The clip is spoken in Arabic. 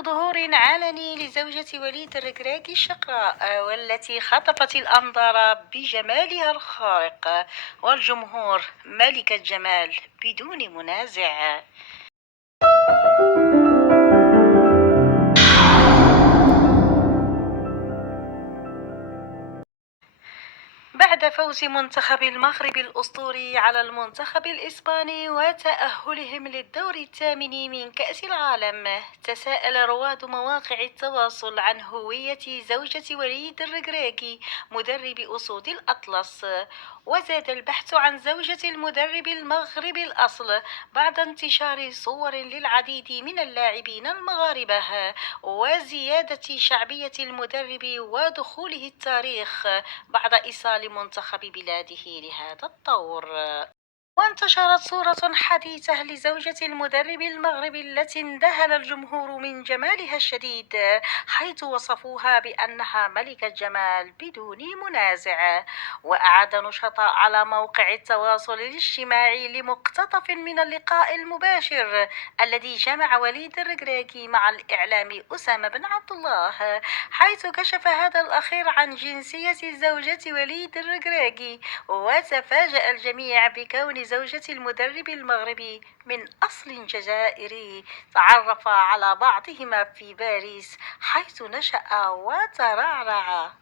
خبر ظهور علني لزوجة وليد الركراكي الشقراء والتي خطفت الأنظار بجمالها الخارق، والجمهور ملكة جمال بدون منازع. بعد فوز منتخب المغرب الأسطوري على المنتخب الإسباني وتأهلهم للدور الثامن من كأس العالم، تساءل رواد مواقع التواصل عن هوية زوجة وليد الركراكي مدرب أسود الأطلس. وزاد البحث عن زوجة المدرب المغربي الأصل بعد انتشار صور للعديد من اللاعبين المغاربة وزيادة شعبية المدرب ودخوله التاريخ بعد إيصال منتخب بلاده لهذا الطور. وانتشرت صورة حديثة لزوجة المدرب المغربي التي اندهل الجمهور من جمالها الشديد، حيث وصفوها بأنها ملكة جمال بدون منازع. وأعاد نشطاء على موقع التواصل الاجتماعي لمقتطف من اللقاء المباشر الذي جمع وليد الركراكي مع الإعلامي أسامة بن عبد الله، حيث كشف هذا الأخير عن جنسية زوجة وليد الركراكي. وتفاجأ الجميع بكون زوجة المدرب المغربي من أصل جزائري تعرف على بعضهما في باريس حيث نشأ وترعرع.